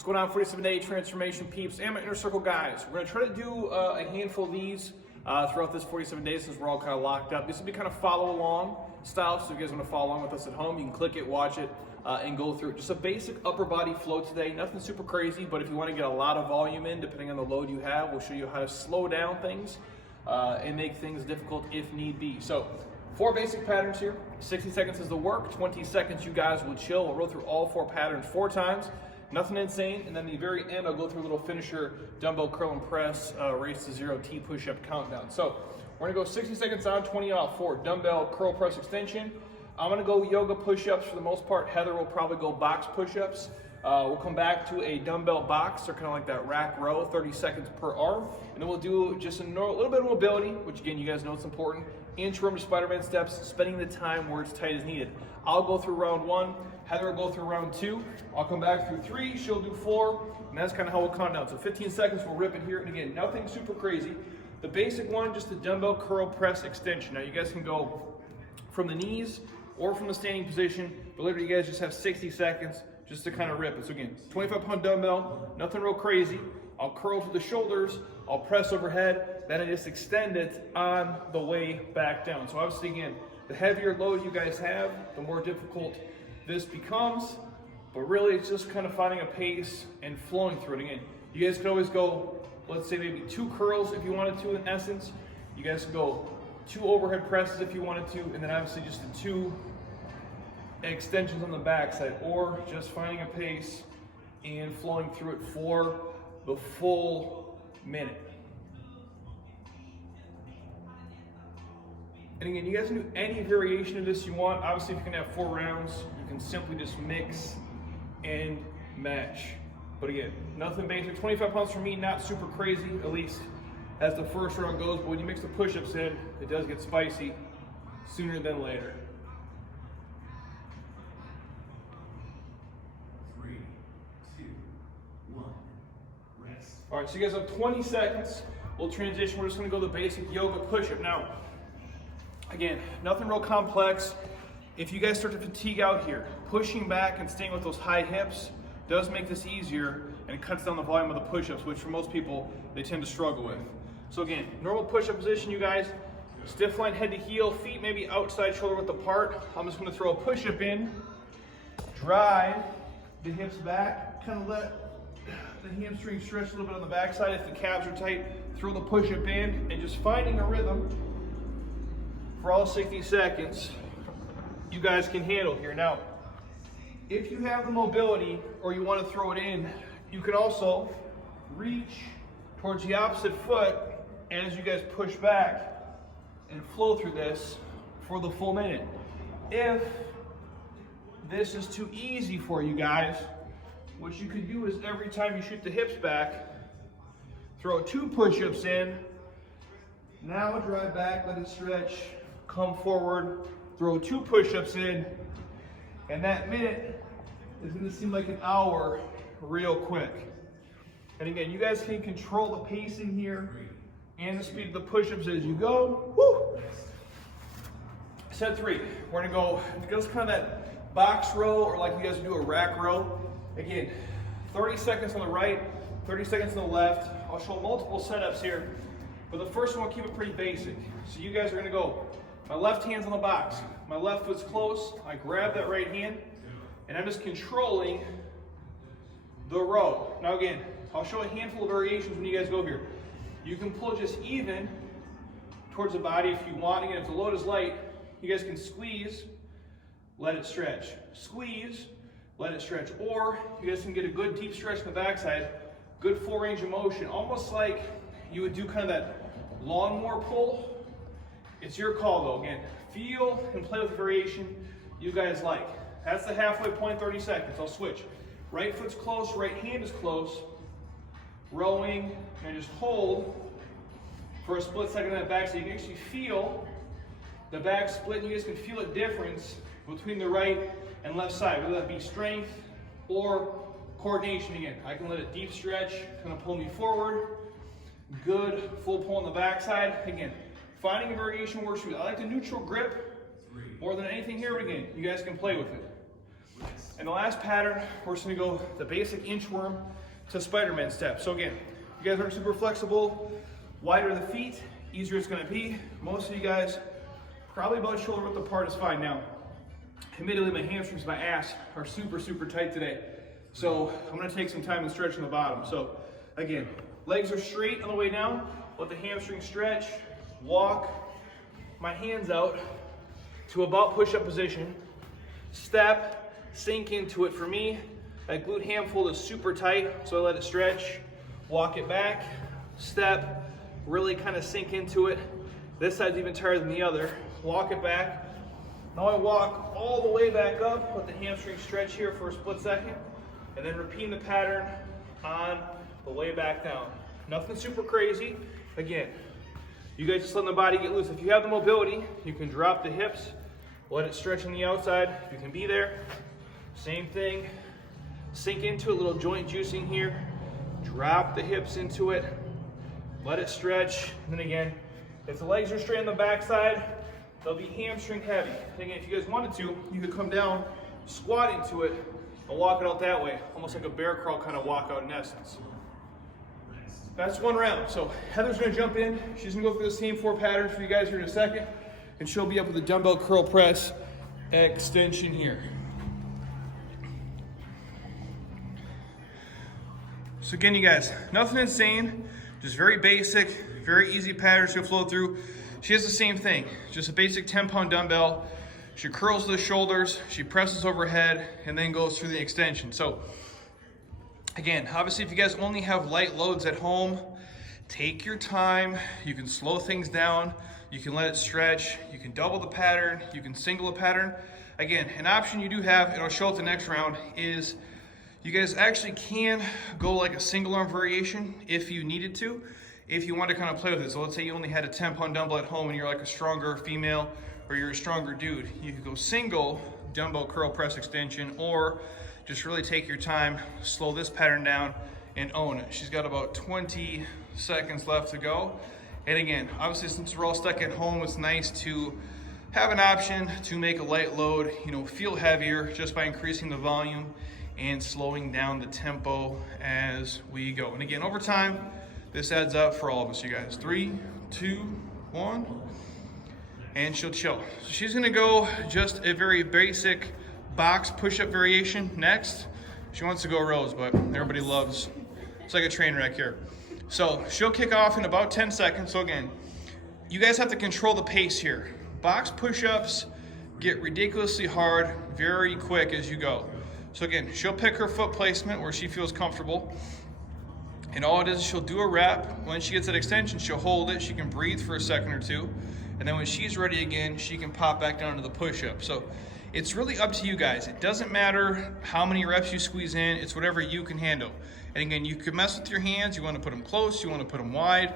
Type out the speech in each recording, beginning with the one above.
What's going on, 47-day transformation peeps and my inner circle guys? We're going to try to do a handful of these throughout this 47 days since we're all kind of locked up. This will be kind of follow along style, so if you guys want to follow along with us at home, you can click it, watch it, and go through it. Just a basic upper body flow today, nothing super crazy, but if you want to get a lot of volume in, depending on the load you have, we'll show you how to slow down things and make things difficult if need be. So 4 basic patterns here. 60 seconds is the work, 20 seconds you guys will chill. We'll roll through all 4 patterns 4 times. Nothing insane, and then at the very end, I'll go through a little finisher dumbbell curl and press, race to 0 T push-up countdown. So we're gonna go 60 seconds on, 20 off for dumbbell curl press extension. I'm gonna go yoga push-ups for the most part. Heather will probably go box push-ups. We'll come back to a dumbbell box, or kind of like that rack row, 30 seconds per arm. And then we'll do just a little bit of mobility, which again, you guys know it's important. Inchworm to Spider-Man steps, spending the time where it's tight as needed. I'll go through round 1. Heather will go through round 2. I'll come back through 3, she'll do 4, and that's kind of how we'll count down. So 15 seconds, we'll rip it here. And again, nothing super crazy. The basic one, just the dumbbell curl press extension. Now you guys can go from the knees or from the standing position, but literally you guys just have 60 seconds just to kind of rip it. So again, 25-pound dumbbell, nothing real crazy. I'll curl to the shoulders, I'll press overhead, then I just extend it on the way back down. So obviously again, the heavier load you guys have, the more difficult this becomes, but really it's just kind of finding a pace and flowing through it. Again, you guys could always go, let's say maybe 2 curls if you wanted to in essence. You guys could go 2 overhead presses if you wanted to, and then obviously just the 2 extensions on the backside, or just finding a pace and flowing through it for the full minute. And again, you guys can do any variation of this you want. Obviously, if you can have 4 rounds, you can simply just mix and match. But again, nothing basic. 25 pounds for me, not super crazy, at least as the first round goes. But when you mix the push-ups in, it does get spicy sooner than later. 3, 2, 1, rest. All right, so you guys have 20 seconds. We'll transition. We're just gonna go the basic yoga push-up. Now, again, nothing real complex. If you guys start to fatigue out here, pushing back and staying with those high hips does make this easier, and it cuts down the volume of the push-ups, which for most people, they tend to struggle with. So again, normal push-up position, you guys. Stiff line head to heel, feet maybe outside shoulder width apart. I'm just gonna throw a push-up in, drive the hips back, kind of let the hamstring stretch a little bit on the backside. If the calves are tight, throw the push-up in, and just finding a rhythm for all 60 seconds you guys can handle here. Now, if you have the mobility or you want to throw it in, you can also reach towards the opposite foot as you guys push back and flow through this for the full minute. If this is too easy for you guys, what you could do is every time you shoot the hips back, throw 2 push-ups in, now drive back, let it stretch, come forward, throw 2 push-ups in, and that minute is gonna seem like an hour real quick. And again, you guys can control the pacing here and the speed of the push-ups as you go. Woo! Set 3, we're gonna go just kind of that box row, or like you guys do a rack row. Again, 30 seconds on the right, 30 seconds on the left. I'll show multiple setups here, but the first one, I'll keep it pretty basic. So you guys are gonna go, my left hand's on the box, my left foot's close, I grab that right hand, and I'm just controlling the row. Now again, I'll show a handful of variations when you guys go here. You can pull just even towards the body if you want. Again, if the load is light, you guys can squeeze, let it stretch. Squeeze, let it stretch. Or you guys can get a good deep stretch in the backside, good full range of motion, almost like you would do kind of that lawnmower pull. It's your call though. Again, feel and play with the variation you guys like. That's the halfway point, 30 seconds. I'll switch. Right foot's close, right hand is close. Rowing, and just hold for a split second on that back so you can actually feel the back split, and you guys can feel a difference between the right and left side, whether that be strength or coordination. Again, I can let it deep stretch, kind of pull me forward. Good full pull on the backside. Again, finding a variation works for you. I like the neutral grip more than anything here, but again, you guys can play with it. And the last pattern, we're just gonna go the basic inchworm to Spider-Man step. So again, you guys aren't super flexible, wider the feet, easier it's gonna be. Most of you guys, probably about shoulder width apart is fine. Now, admittedly, my hamstrings, my ass are super, super tight today. So I'm gonna take some time and stretch on the bottom. So again, legs are straight on the way down, let the hamstring stretch, walk my hands out to about push-up position, step, sink into it. For me, that glute ham fold is super tight, so I let it stretch, walk it back, step, really kind of sink into it. This side's even tighter than the other. Walk it back. Now I walk all the way back up, let the hamstring stretch here for a split second, and then repeat the pattern on the way back down. Nothing super crazy. Again, you guys just let the body get loose. If you have the mobility, you can drop the hips, let it stretch on the outside. If you can be there, same thing. Sink into a little joint juicing here. Drop the hips into it. Let it stretch. And then again, if the legs are straight on the backside, they'll be hamstring heavy. And again, if you guys wanted to, you could come down, squat into it, and walk it out that way. Almost like a bear crawl kind of walk out in essence. That's one round. So Heather's gonna jump in. She's gonna go through the same 4 patterns for you guys here in a second. And she'll be up with the dumbbell curl press extension here. So again, you guys, nothing insane, just very basic, very easy patterns to flow through. She has the same thing, just a basic 10-pound dumbbell. She curls the shoulders, she presses overhead, and then goes through the extension. So again, obviously if you guys only have light loads at home, take your time. You can slow things down, you can let it stretch, you can double the pattern, you can single a pattern. Again, an option you do have, and I'll show it the next round, is you guys actually can go like a single arm variation if you needed to, if you want to kind of play with it. So let's say you only had a 10-pound dumbbell at home and you're like a stronger female or you're a stronger dude. You could go single dumbbell curl press extension, or just really take your time, slow this pattern down and own it. She's got about 20 seconds left to go. And again, obviously since we're all stuck at home, it's nice to have an option to make a light load, feel heavier just by increasing the volume and slowing down the tempo as we go. And again, over time, this adds up for all of us, you guys. 3, 2, 1, and she'll chill. So she's gonna go just a very basic box push-up variation next. She wants to go rows, but everybody loves, it's like a train wreck here. So she'll kick off in about 10 seconds. So again, you guys have to control the pace here. Box push-ups get ridiculously hard very quick as you go. So again, she'll pick her foot placement where she feels comfortable. And all it is she'll do a rep. When she gets that extension, she'll hold it. She can breathe for a second or two. And then when she's ready again, she can pop back down to the push-up. So it's really up to you guys. It doesn't matter how many reps you squeeze in. It's whatever you can handle. And again, you can mess with your hands. You want to put them close. You want to put them wide.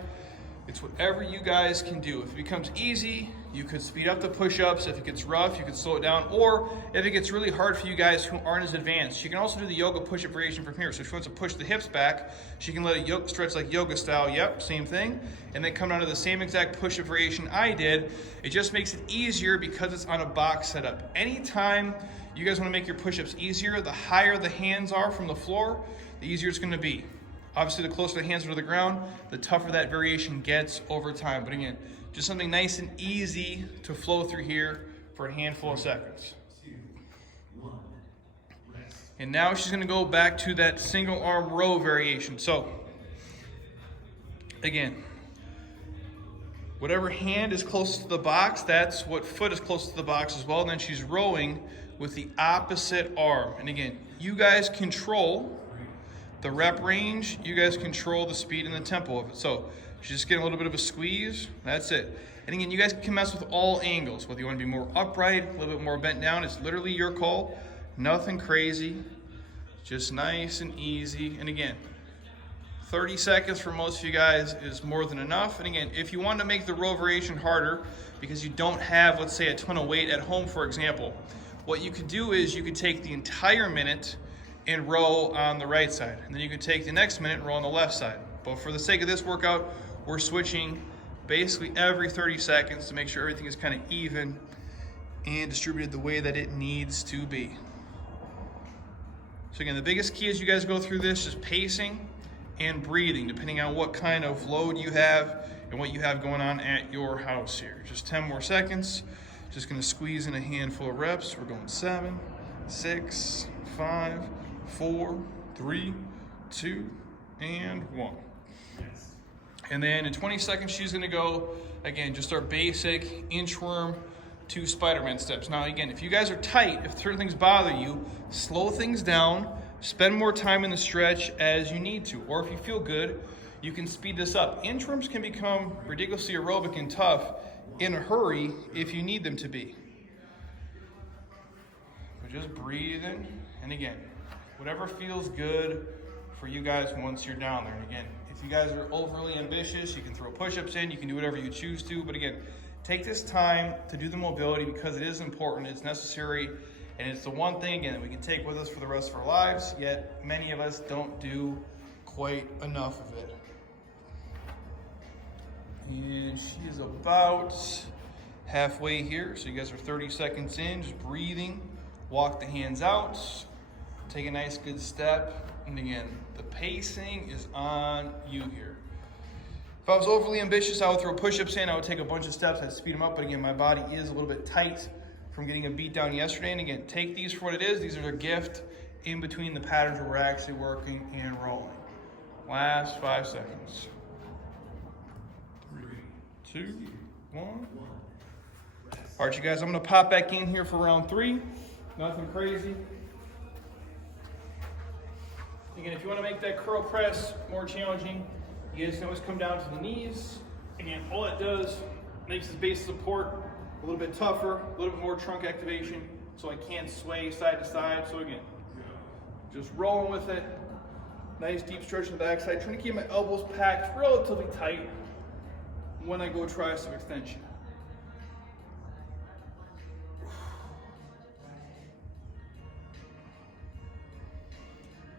It's whatever you guys can do. If it becomes easy, you could speed up the push-ups. If it gets rough, you could slow it down. Or if it gets really hard for you guys who aren't as advanced, she can also do the yoga push-up variation from here. So if she wants to push the hips back, she can let it stretch like yoga style. Yep, same thing. And then come down to the same exact push-up variation I did. It just makes it easier because it's on a box setup. Anytime you guys want to make your push-ups easier, the higher the hands are from the floor, the easier it's going to be. Obviously, the closer the hands are to the ground, the tougher that variation gets over time. But again, just something nice and easy to flow through here for a handful of seconds. 2, 1, rest. And now she's gonna go back to that single arm row variation. So, again, whatever hand is closest to the box, that's what foot is closest to the box as well. And then she's rowing with the opposite arm. And again, you guys control the rep range, you guys control the speed and the tempo of it. So she's just getting a little bit of a squeeze, that's it. And again, you guys can mess with all angles, whether you want to be more upright, a little bit more bent down, it's literally your call. Nothing crazy, just nice and easy. And again, 30 seconds for most of you guys is more than enough. And again, if you want to make the row variation harder because you don't have, let's say, a ton of weight at home, for example, what you could do is you could take the entire minute and row on the right side. And then you can take the next minute and row on the left side. But for the sake of this workout, we're switching basically every 30 seconds to make sure everything is kind of even and distributed the way that it needs to be. So again, the biggest key as you guys go through this is pacing and breathing, depending on what kind of load you have and what you have going on at your house here. Just 10 more seconds. Just gonna squeeze in a handful of reps. We're going 7, 6, 5, 4, 3, 2, and 1. And then in 20 seconds, she's gonna go, again, just our basic inchworm to Spider-Man steps. Now again, if you guys are tight, if certain things bother you, slow things down, spend more time in the stretch as you need to. Or if you feel good, you can speed this up. Inchworms can become ridiculously aerobic and tough in a hurry if you need them to be. But just breathe in, and again, whatever feels good for you guys once you're down there. And again, if you guys are overly ambitious, you can throw push-ups in, you can do whatever you choose to, but again, take this time to do the mobility because it is important, it's necessary, and it's the one thing, again, that we can take with us for the rest of our lives, yet many of us don't do quite enough of it. And she is about halfway here, so you guys are 30 seconds in, just breathing, walk the hands out, take a nice good step, and again, the pacing is on you here. If I was overly ambitious, I would throw push-ups in, I would take a bunch of steps, I'd speed them up, but again, my body is a little bit tight from getting a beat down yesterday, and again, take these for what it is. These are a gift in between the patterns where we're actually working and rolling. Last 5 seconds. 3, 2, 1. All right, you guys, I'm gonna pop back in here for round 3. Nothing crazy. Again, if you wanna make that curl press more challenging, you guys can always come down to the knees. Again, all it does makes this base support a little bit tougher, a little bit more trunk activation, so I can't sway side to side. So again, just rolling with it. Nice deep stretch in the backside, trying to keep my elbows packed relatively tight when I go tricep extension.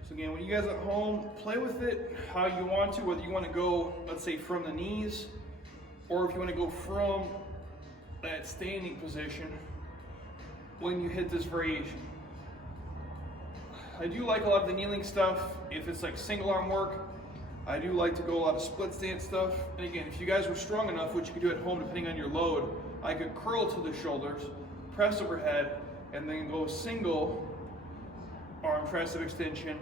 So again, when you guys at home, play with it how you want to, whether you want to go, let's say, from the knees, or if you want to go from that standing position when you hit this variation. I do like a lot of the kneeling stuff. If it's like single arm work, I do like to go a lot of split stance stuff. And again, if you guys were strong enough, which you could do at home depending on your load, I could curl to the shoulders, press overhead, and then go single arm tricep extension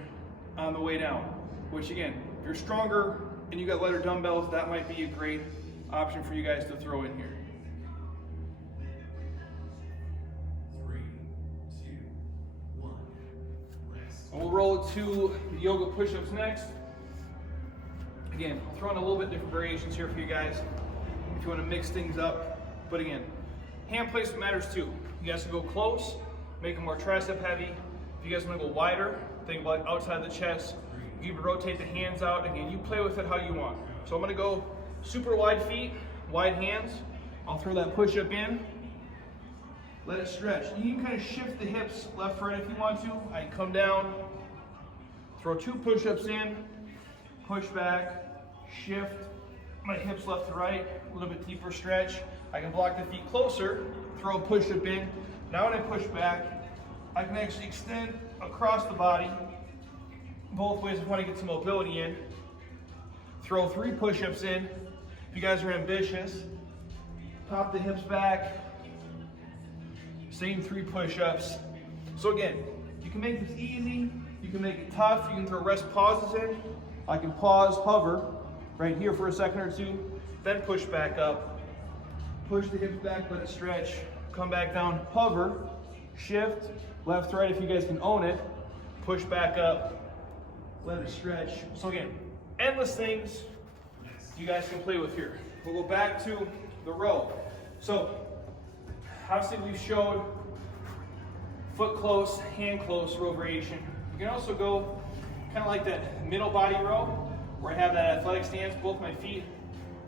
on the way down. Which again, if you're stronger and you got lighter dumbbells, that might be a great option for you guys to throw in here. 3, 2, 1. Rest. We'll roll to the yoga push-ups next. Again, I'll throw in a little bit different variations here for you guys if you want to mix things up. But again, hand placement matters too. You guys can go close, make them more tricep heavy. If you guys want to go wider, think about outside the chest. You can rotate the hands out. Again, you play with it how you want. So I'm going to go super wide feet, wide hands. I'll throw that push-up in. Let it stretch. You can kind of shift the hips left, right if you want to. I come down, throw 2 push-ups in, push back, shift my hips left to right, a little bit deeper stretch. I can block the feet closer, throw a push-up in. Now when I push back, I can actually extend across the body, both ways if I want to get some mobility in. Throw 3 push-ups in. If you guys are ambitious, pop the hips back, same 3 push-ups. So again, you can make this easy, you can make it tough, you can throw rest pauses in. I can pause, hover, right here for a second or 2, then push back up. Push the hips back, let it stretch, come back down, hover, shift, left to right if you guys can own it, push back up, let it stretch. So again, endless things you guys can play with here. We'll go back to the row. So, obviously we've showed foot close, hand close row variation. You can also go kind of like that middle body row, where I have that athletic stance, both my feet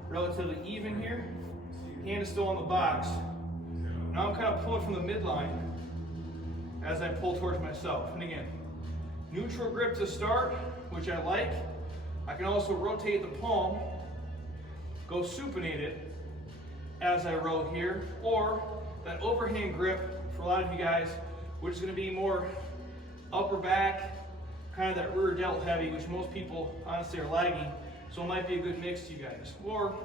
relatively even here. Hand is still on the box. Now I'm kind of pulling from the midline as I pull towards myself. And again, neutral grip to start, which I like. I can also rotate the palm, go supinated as I row here, or that overhand grip for a lot of you guys, which is going to be more upper back, kind of that rear delt heavy, which most people honestly are lagging. So it might be a good mix to you guys. Or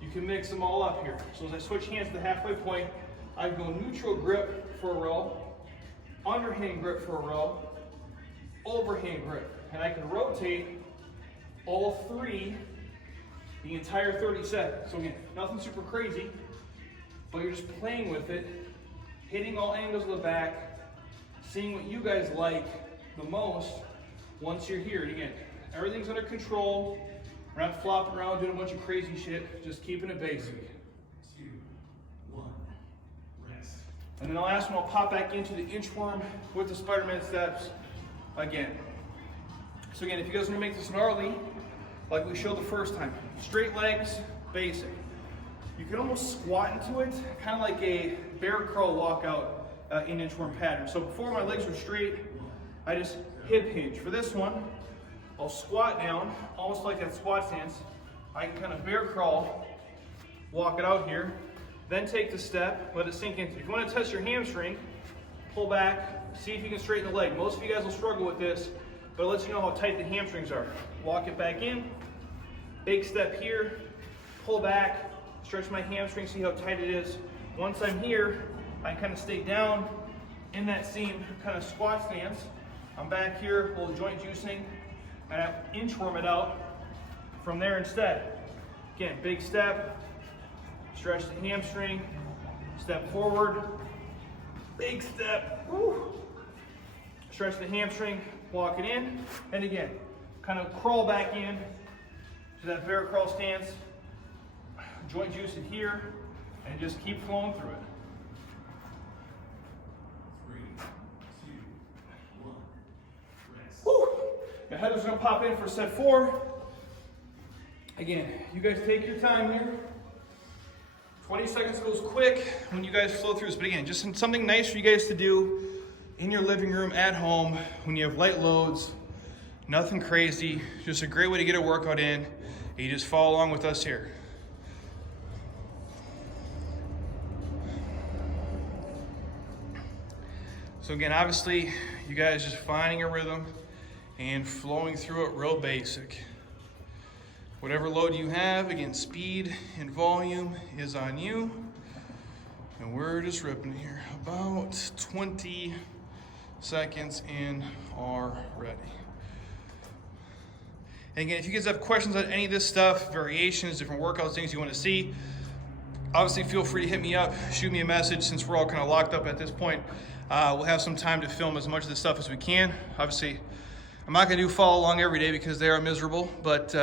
you can mix them all up here. So as I switch hands to the halfway point, I can go neutral grip for a row, underhand grip for a row, overhand grip. And I can rotate all three the entire 30 seconds. So again, nothing super crazy, but you're just playing with it, hitting all angles of the back, seeing what you guys like the most once you're here. And again, everything's under control. We're not flopping around doing a bunch of crazy shit, just keeping it basic. 2, 1, rest. And then the last one, I'll pop back into the inchworm with the Spider-Man steps again. So again, if you guys want to make this gnarly, like we showed the first time, straight legs, basic. You can almost squat into it, kind of like a bear crawl walkout in inchworm pattern. So before my legs are straight, I just hip hinge. For this one, I'll squat down, almost like that squat stance. I can kind of bear crawl, walk it out here, then take the step, let it sink in. If you want to test your hamstring, pull back, see if you can straighten the leg. Most of you guys will struggle with this, but it lets you know how tight the hamstrings are. Walk it back in, big step here, pull back, stretch my hamstring, see how tight it is. Once I'm here, I kind of stay down in that same kind of squat stance. I'm back here, a little joint juicing, and I inchworm it out from there instead. Again, big step, stretch the hamstring, step forward, big step, woo. Stretch the hamstring, walk it in, and again, kind of crawl back in to that bear crawl stance, joint juice it here, and just keep flowing through it. 3, 2, 1, rest. Woo. Now Heather's gonna pop in for set 4. Again, you guys take your time here. 20 seconds goes quick when you guys flow through this, but again, just something nice for you guys to do in your living room, at home, when you have light loads, nothing crazy, just a great way to get a workout in. You just follow along with us here. So again, obviously, you guys just finding a rhythm and flowing through it real basic. Whatever load you have, again, speed and volume is on you. And we're just ripping it here. About 20 seconds in already. And again, if you guys have questions on any of this stuff, variations, different workouts, things you want to see, obviously feel free to hit me up, shoot me a message. Since we're all kind of locked up at this point, we'll have some time to film as much of this stuff as we can. Obviously, I'm not going to do follow along every day because they are miserable, but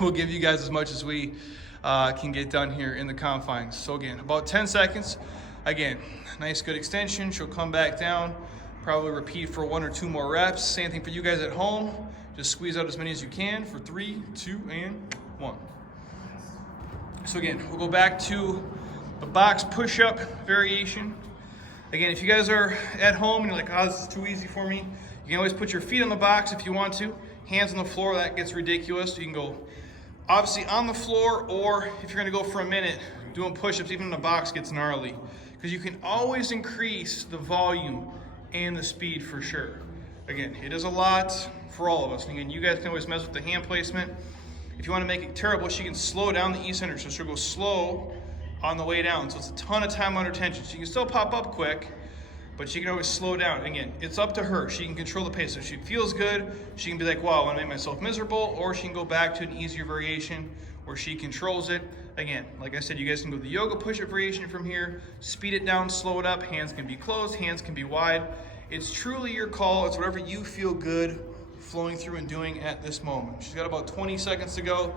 we'll give you guys as much as we can get done here in the confines. So again, about 10 seconds. Again, nice good extension. She'll come back down. Probably repeat for 1 or 2 more reps. Same thing for you guys at home. Just squeeze out as many as you can for 3, 2, and 1. So again, we'll go back to the box push-up variation. Again, if you guys are at home and you're like, oh, this is too easy for me, you can always put your feet on the box if you want to. Hands on the floor, that gets ridiculous. You can go obviously on the floor, or if you're gonna go for a minute, doing push-ups, even in the box gets gnarly. Because you can always increase the volume and the speed for sure. Again, it is a lot for all of us. And again, you guys can always mess with the hand placement. If you want to make it terrible, she can slow down the eccentric, so she'll go slow on the way down. So it's a ton of time under tension. She can still pop up quick, but she can always slow down. Again, it's up to her. She can control the pace. So if she feels good, she can be like, wow, I want to make myself miserable, or she can go back to an easier variation where she controls it. Again, like I said, you guys can go the yoga push-up variation from here, speed it down, slow it up. Hands can be closed, hands can be wide. It's truly your call. It's whatever you feel good flowing through and doing at this moment. She's got about 20 seconds to go.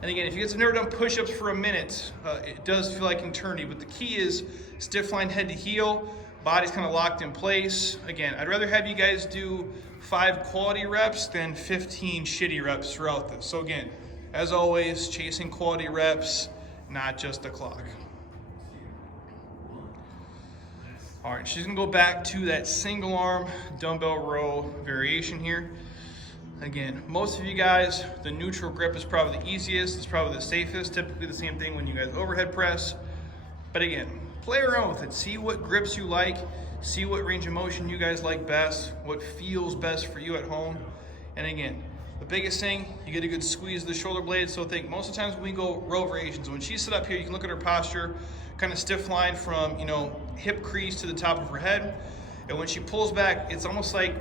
And again, if you guys have never done push-ups for a minute, it does feel like eternity, but the key is stiff line head to heel, body's kind of locked in place. Again, I'd rather have you guys do 5 quality reps than 15 shitty reps throughout this. So again, as always, chasing quality reps, not just the clock. All right, she's gonna go back to that single arm dumbbell row variation here. Again, most of you guys, the neutral grip is probably the easiest, it's probably the safest, typically the same thing when you guys overhead press. But again, play around with it, see what grips you like, see what range of motion you guys like best, what feels best for you at home. And again, the biggest thing, you get a good squeeze of the shoulder blades. So think most of the times when we go row variations, when she's set up here, you can look at her posture, kind of stiff line from, you know, hip crease to the top of her head. And when she pulls back, it's almost like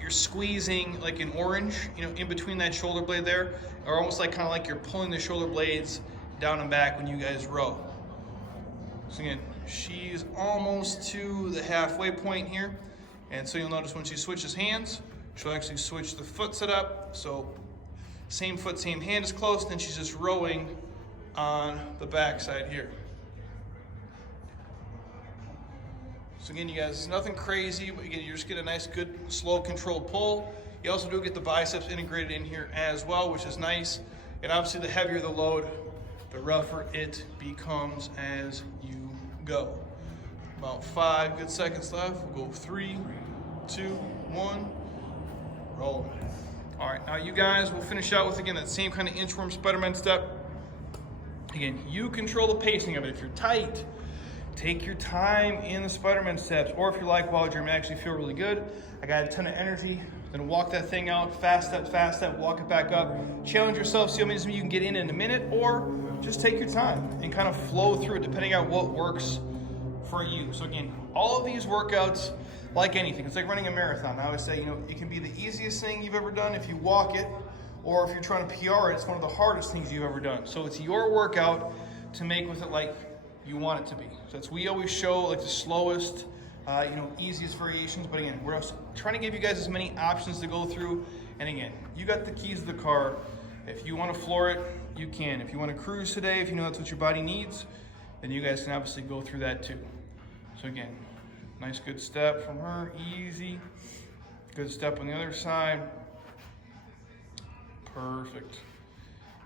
you're squeezing like an orange, you know, in between that shoulder blade there, or almost like kind of like you're pulling the shoulder blades down and back when you guys row. So again, she's almost to the halfway point here. And so you'll notice when she switches hands, she'll actually switch the foot setup. So same foot, same hand is close, then she's just rowing on the back side here. So again, you guys, it's nothing crazy, but again, you just get a nice, good, slow, controlled pull. You also do get the biceps integrated in here as well, which is nice. And obviously, the heavier the load, the rougher it becomes as you go. About 5 good seconds left. We'll go 3, 2, 1, roll. All right, now you guys will finish out with, again, that same kind of inchworm Spider-Man step. Again, you control the pacing of it. If you're tight, take your time in the Spider-Man steps, or if you're like, wow, Jeremy, I actually feel really good, I got a ton of energy, then walk that thing out, fast step, walk it back up, challenge yourself, see how many you can get in a minute, or just take your time and kind of flow through it depending on what works for you. So again, all of these workouts, like anything, it's like running a marathon. I always say, you know, it can be the easiest thing you've ever done if you walk it, or if you're trying to PR it, it's one of the hardest things you've ever done. So it's your workout to make with it like you want it to be. So that's, we always show like the slowest, you know, easiest variations. But again, we're also trying to give you guys as many options to go through. And again, you got the keys to the car. If you want to floor it, you can. If you want to cruise today, if you know that's what your body needs, then you guys can obviously go through that too. So again, nice good step from her, easy. Good step on the other side. Perfect.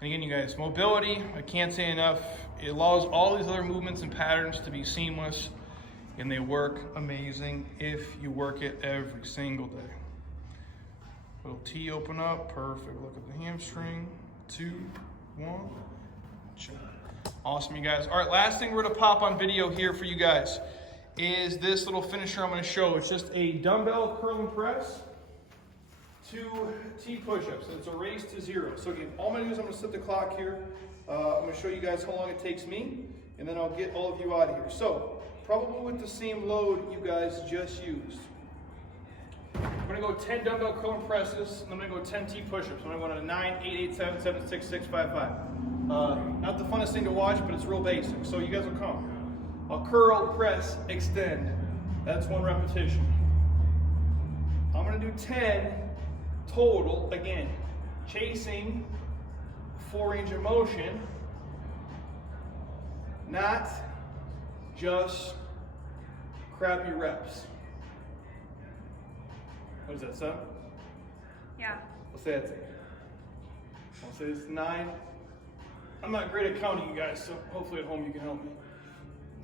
And again, you guys, mobility, I can't say enough. It allows all these other movements and patterns to be seamless, and they work amazing if you work it every single day. Little T open up, perfect. Look at the hamstring, 2, 1, check. Awesome, you guys. All right, last thing we're gonna pop on video here for you guys is this little finisher I'm gonna show. It's just a dumbbell curl and press, 2 T push-ups, and it's a race to 0. So again, all I'm gonna do is I'm gonna set the clock here. I'm gonna show you guys how long it takes me, and then I'll get all of you out of here. So, probably with the same load you guys just used. I'm gonna go 10 dumbbell curl and presses, and I'm gonna go 10 T push-ups. I'm gonna go to 9, 8, 8, 7, 7, 6, 6, 5, 5. Not the funnest thing to watch, but it's real basic, so you guys will come. I'll curl, press, extend. That's 1 repetition. I'm gonna do 10 total, again, chasing full range of motion, not just crappy reps. What does that sound? Yeah. We'll say that's 8. I'll say it's 9. I'm not great at counting, you guys, so hopefully at home you can help me.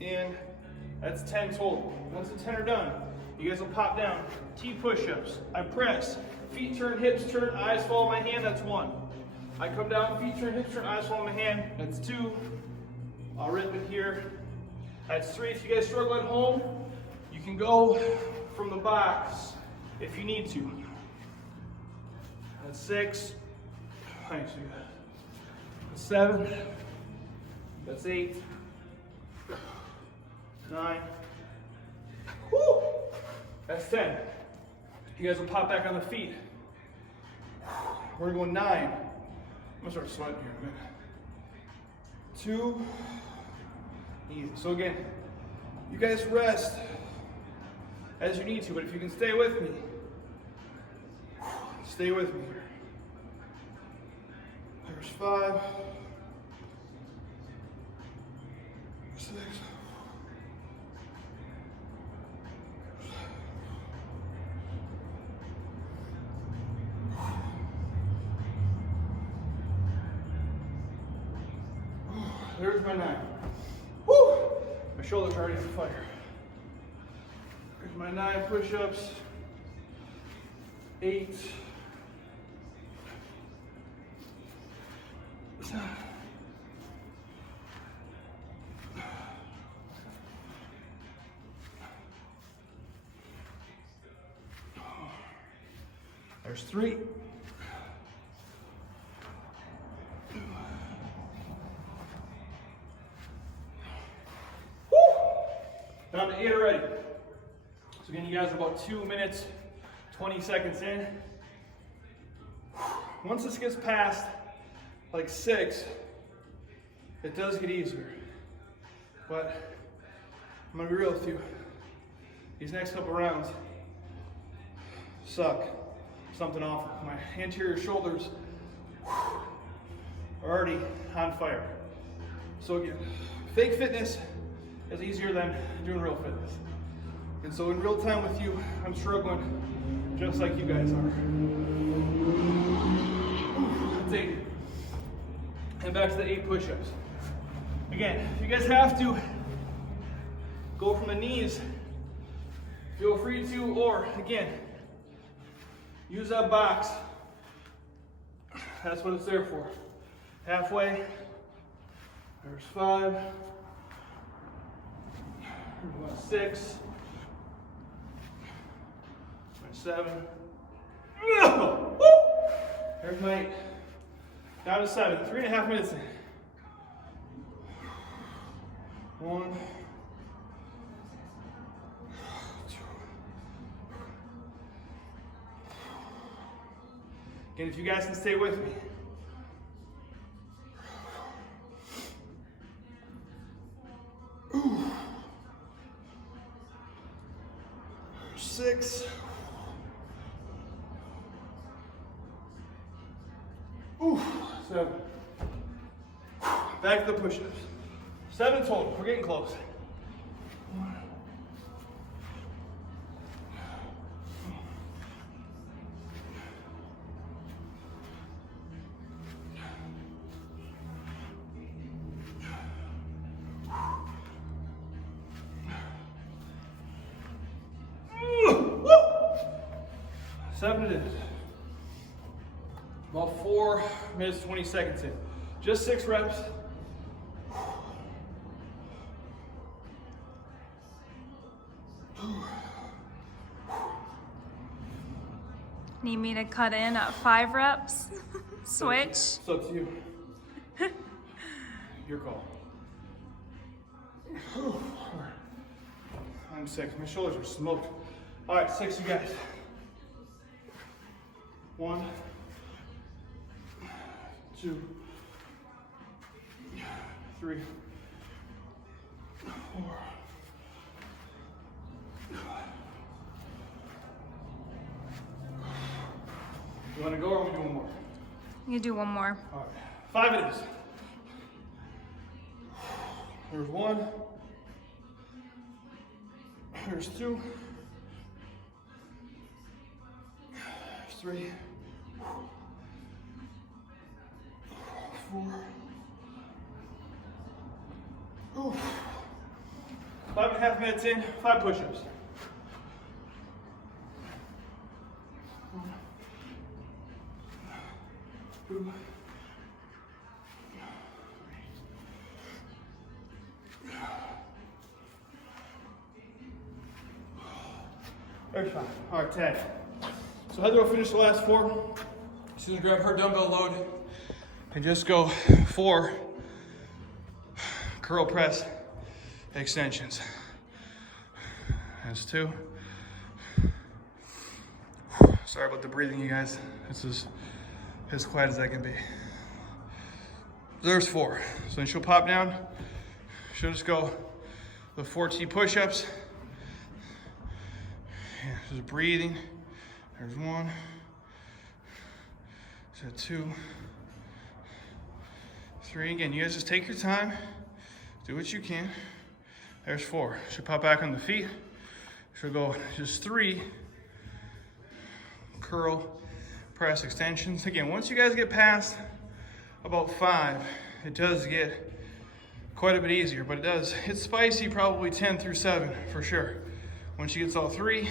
And that's 10 total. Once the 10 are done, you guys will pop down. T push-ups. I press. Feet turn, hips turn, eyes follow my hand. That's 1. I come down, feet turn, hips turn, eyes follow my hand. That's 2. I'll rip it here. That's 3. If you guys struggle at home, you can go from the box if you need to. That's 6. Thanks, you guys. That's 7. That's 8. 9. Woo! That's 10. You guys will pop back on the feet. We're gonna go 9. I'm gonna start sweating here in a minute. 2. Easy. So again, you guys rest as you need to, but if you can stay with me, stay with me here. There's 5. 6. There's my 9. Woo! My shoulders are already on fire. There's my 9 push-ups. 8. 7. There's 3. to 8 already. So again, you guys are about 2 minutes, 20 seconds in. Once this gets past like 6, it does get easier. But I'm gonna be real with you. These next couple rounds suck. Something awful. My anterior shoulders are already on fire. So again, fake fitness is easier than doing real fitness. And so in real time with you, I'm struggling just like you guys are. That's 8. And back to the 8 push-ups. Again, if you guys have to go from the knees, feel free to, or again, use that box. That's what it's there for. Halfway. There's 5. There's 6. There's 7. There's my 8. Down to 7. 3.5 minutes in. 1. 2. Again, if you guys can stay with me. 6. Ooh, 7. Back to the push-ups. 7 total. We're getting close. 1. 7 it is. About 4 minutes, 20 seconds in. Just 6 reps. Need me to cut in at 5 reps? Switch? It's up to you. Your call. I'm 6. My shoulders are smoked. All right, 6 you guys. 1, 2, 3, 4. You want to go or are we doing one more? You do one more. All right, 5 it is. There's 1. There's 2. There's 3. 4. Ooh. 5.5 minutes in, 5 push-ups. 1, 2. There's 5. All right, 10. So Heather will finish the last 4. She's gonna grab her dumbbell load and just go 4 curl press extensions. That's 2. Sorry about the breathing, you guys. This is as quiet as I can be. There's 4. So then she'll pop down. She'll just go the 4 T push-ups. Yeah, just breathing. There's 1. There's 2. 3. Again, you guys just take your time. Do what you can. There's 4. She'll pop back on the feet. She'll go just 3 curl press extensions. Again, once you guys get past about 5, it does get quite a bit easier, but it's spicy probably 10 through 7 for sure. Once she gets all 3,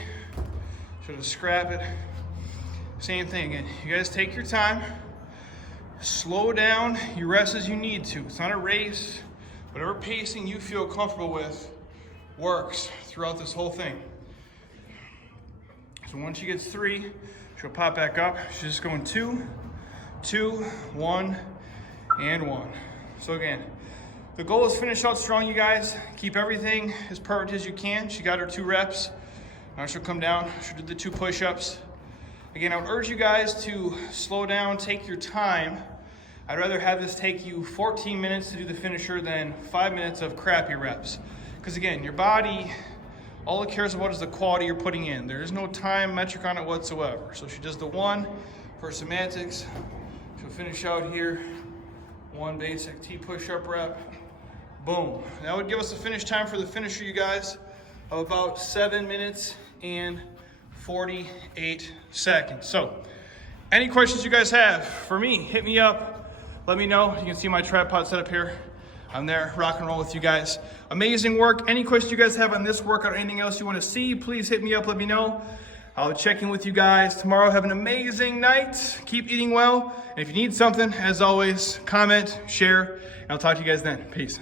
she'll just scrap it. Same thing, again, you guys take your time, slow down, you rest as you need to. It's not a race. Whatever pacing you feel comfortable with works throughout this whole thing. So once she gets 3, she'll pop back up. She's just going 2, 2, 1, and 1. So again, The goal is finish out strong, you guys. Keep everything as perfect as you can. She got her 2 reps. Now she'll come down, she'll do the 2 push-ups. Again, I would urge you guys to slow down, take your time. I'd rather have this take you 14 minutes to do the finisher than 5 minutes of crappy reps. Because again, your body, all it cares about is the quality you're putting in. There is no time metric on it whatsoever. So she does the 1 for semantics. She'll finish out here, 1 basic T push-up rep. Boom. That would give us a finish time for the finisher, you guys, of about 7 minutes and 48 seconds. So, any questions you guys have for me, hit me up. Let me know. You can see my tripod set up here. I'm there, rock and roll with you guys. Amazing work. Any questions you guys have on this workout or anything else you want to see, please hit me up, let me know. I'll check in with you guys tomorrow. Have an amazing night. Keep eating well. And if you need something, as always, comment, share, and I'll talk to you guys then. Peace.